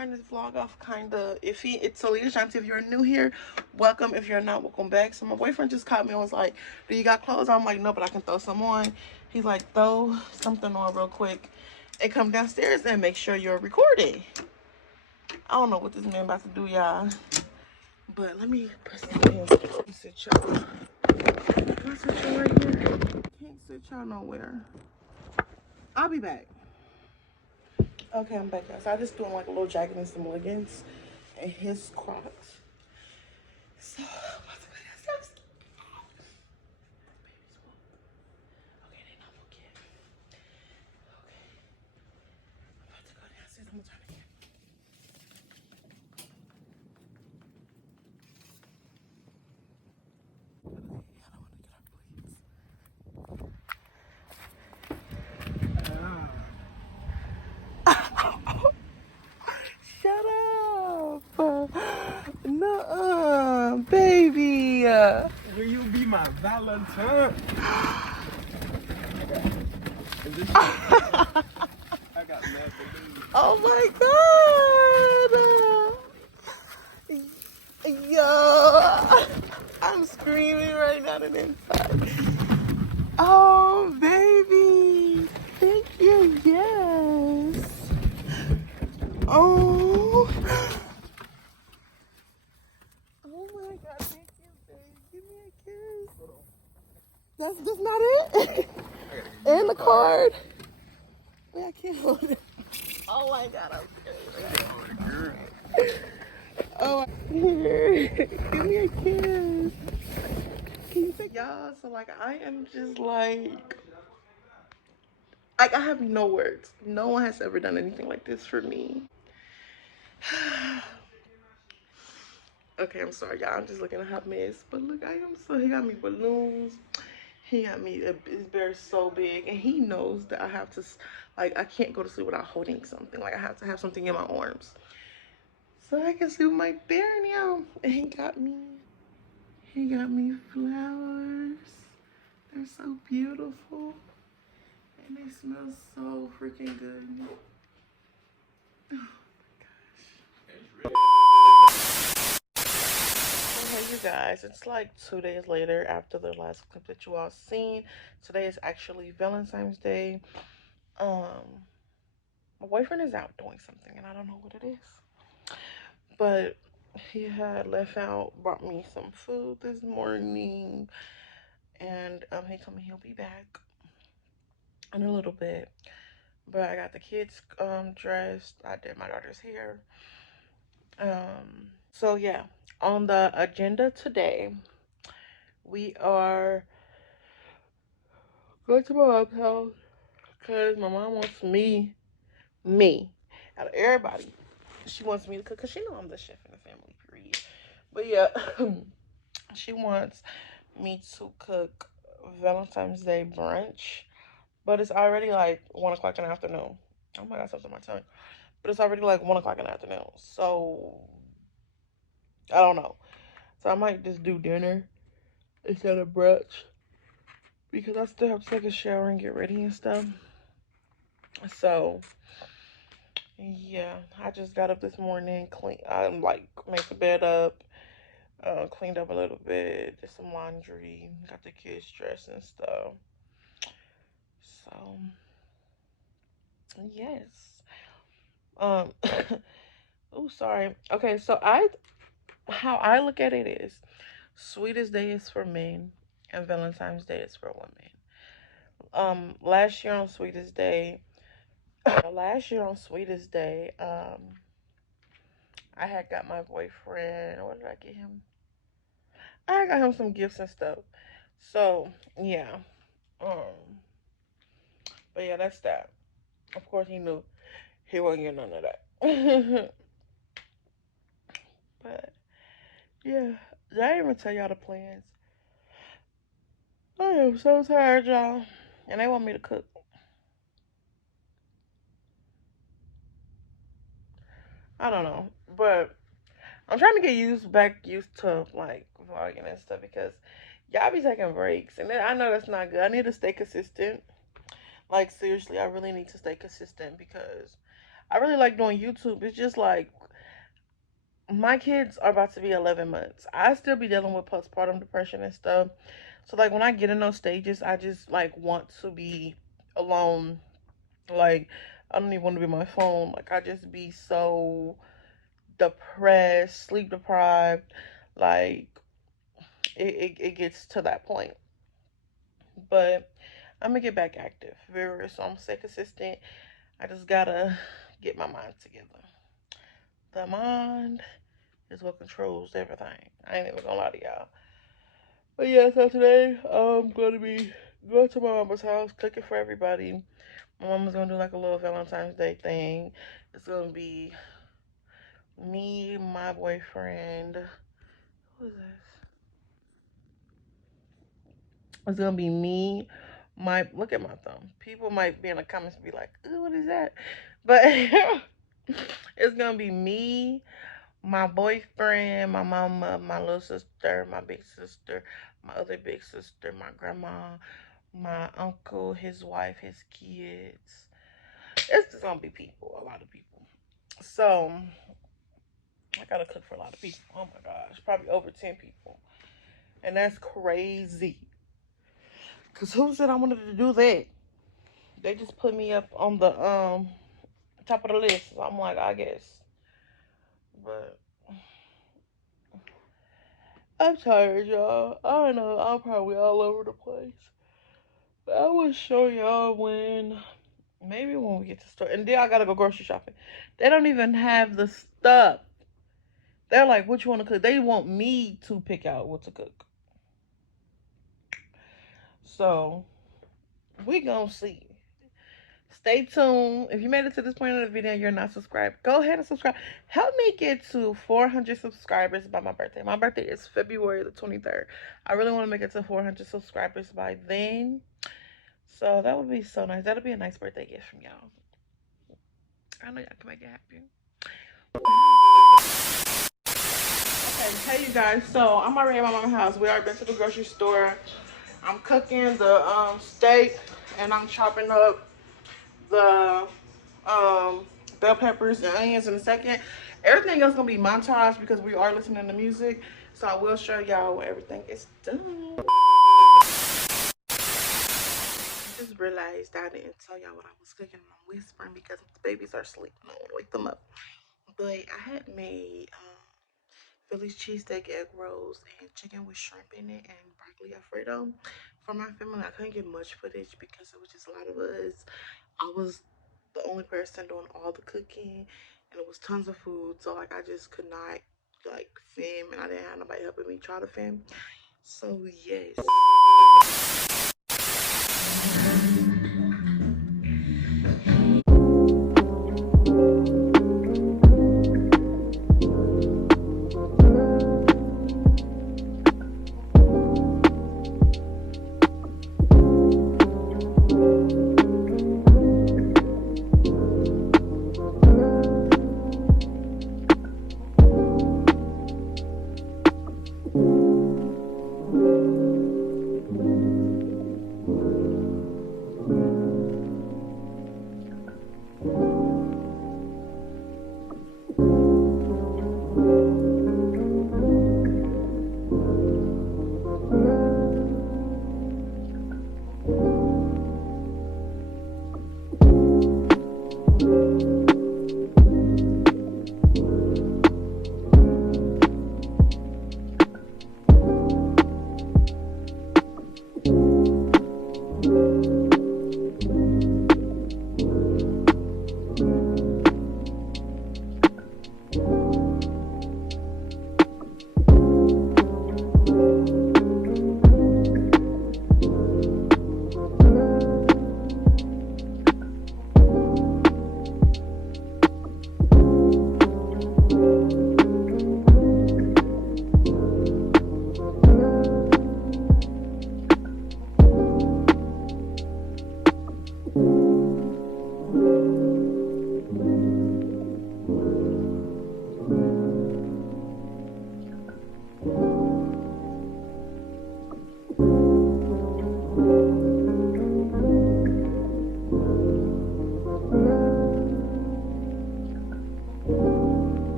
starting this vlog off kind of iffy. It's Alita Shanti. If you're new here, welcome. If you're not, welcome back. So my boyfriend just caught me and was like, do you got clothes? I'm like, no, but I can throw some on. He's like, throw something on real quick and come downstairs and make sure you're recording. I don't know what this man about to do, y'all. But let me put some in. Let me sit y'all. Can I sit y'all right here? Can't sit y'all nowhere. I'll be back. Okay, I'm back, guys. So I just doing like a little jacket and some leggings and his Crocs. So, okay, they not forget. Okay, I'm about to go downstairs. I'm gonna turn again. Shut up! No, baby. Will you be my Valentine? I got nothing to lose. Oh my god! Yo, I'm screaming right now and inside. Oh, baby. Thank you. Yes. Oh. Oh my god. Thank you, baby. Give me a kiss. That's not it? And the card. Wait, I can't hold it. Oh my god. I'm scared. Oh, here. Give me a kiss. Can you take y'all? So like I am just like I have no words. No one has ever done anything like this for me. Okay, I'm sorry, y'all. I'm just looking at a hot mess. But look, I am so he got me balloons. He got me his bear so big, and he knows that I have to like I can't go to sleep without holding something. Like I have to have something in my arms. So I can sleep with my bear now. And he got me flowers. They're so beautiful. And they smell so freaking good. Oh my gosh. Okay, you guys, it's like 2 days later after the last clip that you all seen. Today is actually Valentine's Day. My boyfriend is out doing something and I don't know what it is. But he had left out, brought me some food this morning, and he told me he'll be back in a little bit. But I got the kids dressed. I did my daughter's hair. So yeah, on the agenda today, we are going to my mom's house because my mom wants me, out of everybody, she wants me to cook because she know I'm the chef in the family, period. But yeah, she wants me to cook Valentine's Day brunch, but it's already like 1 o'clock in the afternoon. Oh my god, something on my tongue. But it's already like 1 o'clock in the afternoon. So I don't know. So I might just do dinner instead of brunch because I still have to take a shower and get ready and stuff. So yeah, I just got up this morning, I'm like made the bed up, cleaned up a little bit, did some laundry, got the kids dressed and stuff. So yes. Um oh sorry. Okay, so how I look at it is Sweetest Day is for men and Valentine's Day is for women. Last year on Sweetest Day, I had got my boyfriend, what did I get him? I got him some gifts and stuff. So yeah. But yeah, that's that. Of course he knew he wasn't getting none of that. But yeah, did I even tell y'all the plans? I am so tired, y'all. And they want me to cook. I don't know. But I'm trying to get back used to like vlogging and stuff because y'all be taking breaks. And I know that's not good. I need to stay consistent. Like seriously, I really need to stay consistent because I really like doing YouTube. It's just like my kids are about to be 11 months. I still be dealing with postpartum depression and stuff. So like when I get in those stages, I just like want to be alone. Like I don't even want to be on my phone. Like I just be so depressed, sleep deprived. Like it gets to that point. But I'm gonna get back active. Very so I'm stay consistent. I just gotta get my mind together. The mind is what controls everything. I ain't even gonna lie to y'all. But yeah, so today I'm gonna be going to my mama's house, cooking for everybody. My mama's gonna do like a little Valentine's Day thing. It's gonna be me, my boyfriend. Who is this? It's gonna be me, my look at my thumb. People might be in the comments and be like, "Ooh, what is that?" But it's gonna be me, my boyfriend, my mama, my little sister, my big sister, my other big sister, my grandma, my uncle, his wife, his kids. It's just gonna be people, a lot of people. So I gotta cook for a lot of people. Oh my gosh, probably over 10 people, and that's crazy. Cause who said I wanted to do that? They just put me up on the top of the list. So I'm like, I guess, but I'm tired, y'all. I don't know. I'm probably all over the place. But I will show y'all maybe when we get to store. And then I gotta go grocery shopping. They don't even have the stuff. They're like, what you want to cook? They want me to pick out what to cook. So we gonna see. Stay tuned. If you made it to this point in the video and you're not subscribed, go ahead and subscribe. Help me get to 400 subscribers by my birthday. My birthday is February the 23rd. I really want to make it to 400 subscribers by then. So that would be so nice. That'll be a nice birthday gift from y'all. I know y'all can make it happen. Okay, hey you guys. So I'm already at my mama's house. We already been to the grocery store. I'm cooking the steak and I'm chopping up the bell peppers and onions in a second. Everything else gonna be montage because we are listening to music. So I will show y'all when everything is done. I just realized I didn't tell y'all what I was cooking. I'm whispering because the babies are asleep. I don't want to wake them up. But I had made Philly's cheesesteak egg rolls and chicken with shrimp in it and broccoli alfredo for my family. I couldn't get much footage because it was just a lot of us. I was the only person doing all the cooking and it was tons of food, so like I just could not like film and I didn't have nobody helping me try to film. So yes.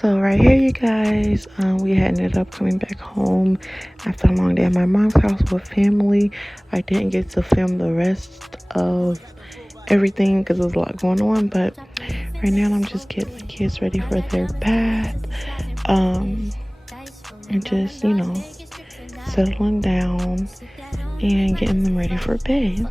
So right here, you guys, we had ended up coming back home after a long day at my mom's house with family. I didn't get to film the rest of everything because there was a lot going on, but right now I'm just getting the kids ready for their bath, and just, settling down and getting them ready for bed.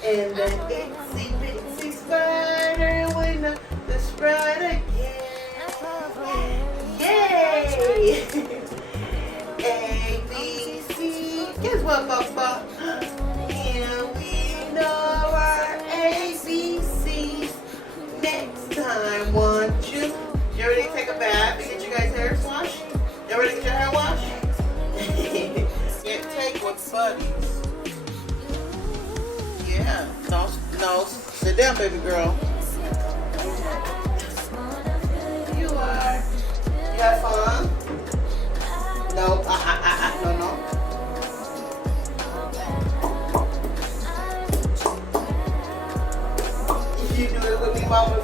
And the itsy bitsy spider went up the spread again. Yay! A, B, C. Guess what, Papa? And we know our ABCs. Next time, want you? You ready to take a bath and get you guys' hair washed? You ready to get your hair washed? Yeah, take what's buddies. Yeah, no, sit down, baby girl. You are. You have fun? No, no. You do it with me, mama.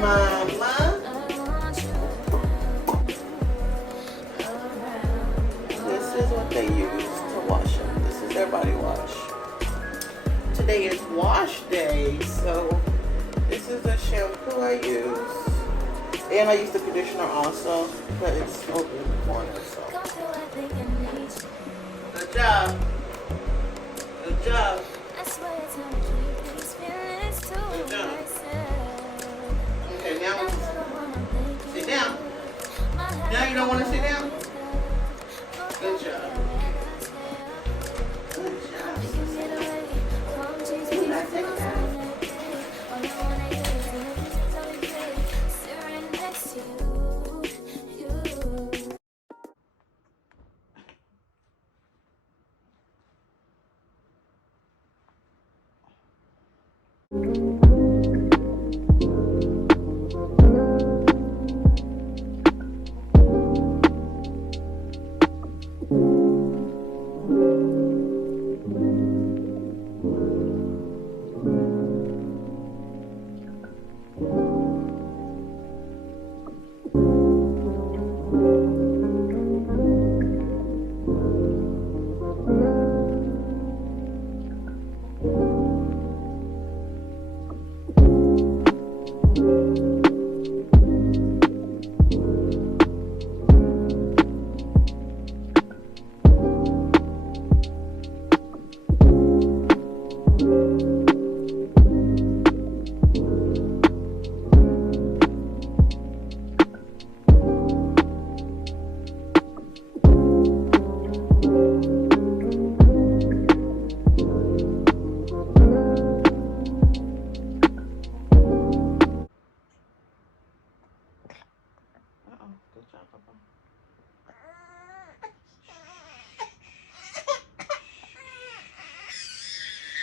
Mama. This is what they use to wash them. This is their body wash. Today is wash day, so this is the shampoo I use. And I use the conditioner also, but it's over in the corner, so. Good job. Good job. Good job. Okay, now sit down. Now you don't want to sit down? Good job. Good job.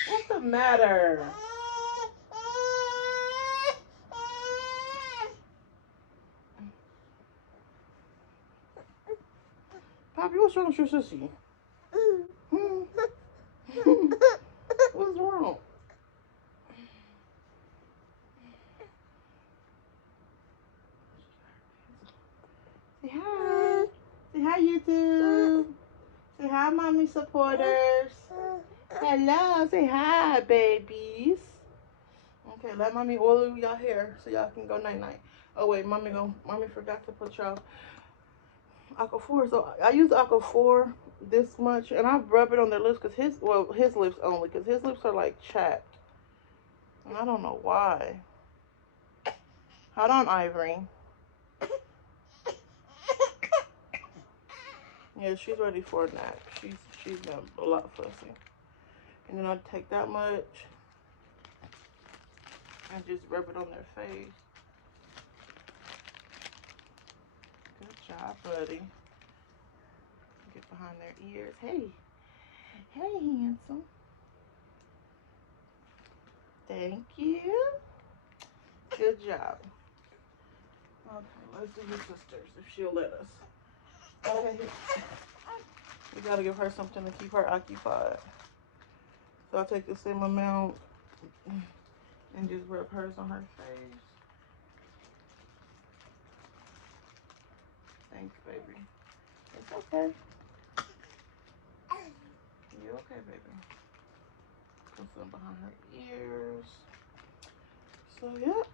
What's the matter? Poppy, what's wrong with your sissy? What's wrong? Say hi. Say hi, YouTube. Say hi, mommy supporters. Hello. Say hi, babies. Okay, let mommy oil y'all hair so y'all can go night night. Oh wait, mommy forgot to put y'all Aqua 4. So I use Aqua 4 this much, and I rub it on their lips because his lips only, because his lips are like chapped, and I don't know why. Hold on, Ivory. Yeah, she's ready for a nap. She's been a lot fussy. And then I take that much and just rub it on their face. Good job, buddy. Get behind their ears. Hey, handsome. Thank you. Good job. Okay, let's do your sisters if she'll let us. Okay, we gotta give her something to keep her occupied. So I'll take the same amount and just rub hers on her face. Thanks, baby. It's okay. You okay, baby? Put some behind her ears. So, yep.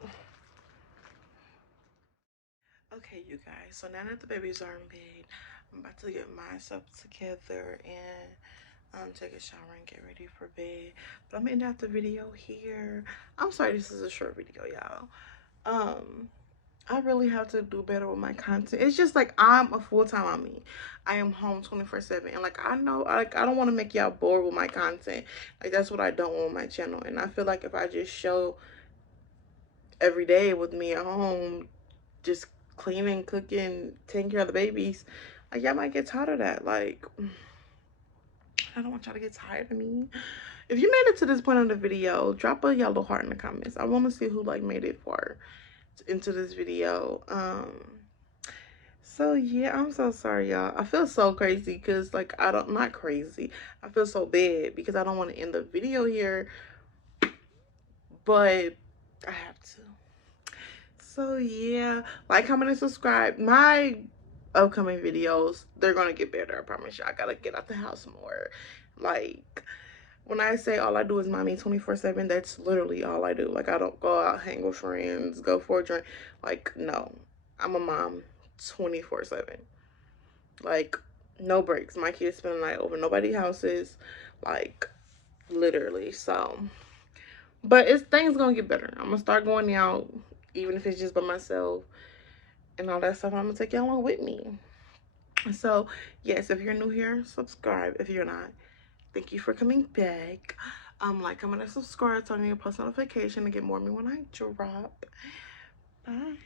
Okay, you guys. So now that the babies are in bed, I'm about to get myself together and take a shower and get ready for bed. But I'm ending out the video here. I'm sorry this is a short video, y'all. I really have to do better with my content. It's just like I'm a full-time mommy. I am home 24/7, and like I know, like I don't want to make y'all bored with my content. Like that's what I don't want on my channel. And I feel like if I just show every day with me at home, just cleaning, cooking, taking care of the babies, like y'all might get tired of that. Like I don't want y'all to get tired of me. If you made it to this point of the video, drop a yellow heart in the comments. I want to see who like made it far into this video. So yeah, I'm so sorry, y'all. I feel so crazy because like not crazy. I feel so bad because I don't want to end the video here, but I have to. So yeah, like, comment, and subscribe. My upcoming videos, they're gonna get better. I promise you. I gotta get out the house more. Like, when I say all I do is mommy 24/7, that's literally all I do. Like, I don't go out, hang with friends, go for a drink. Like, no, I'm a mom 24/7. Like, no breaks. My kids spend the night over nobody's houses, like, literally. So, but things gonna get better. I'm gonna start going out, even if it's just by myself and all that stuff. I'm gonna take y'all along with me. So, yes, if you're new here, subscribe. If you're not, thank you for coming back. Like, comment, and subscribe, turn on your post notification to get more of me when I drop. Bye.